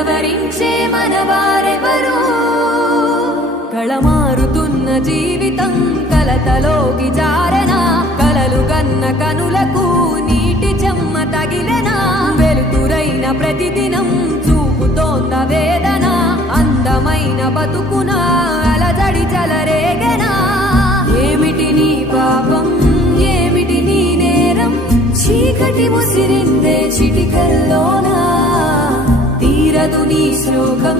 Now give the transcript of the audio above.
సవరించే మనవారెవరు కళమారుతున్న జీవితం కలతలోకి జారన కలలు గన్న కనులకు నీటి చెమ్మ తగిలెనా వెలుతురైన ప్రతిదినం చూపుతోంద వేదన అందమైన బతుకున అలజడి చలరేగెనా ఏమిటి నీ పాపం ఏమిటి నీ నేరం చీకటి ముసిరిందే చిటికల్లోనా తీరదు నీ శోకం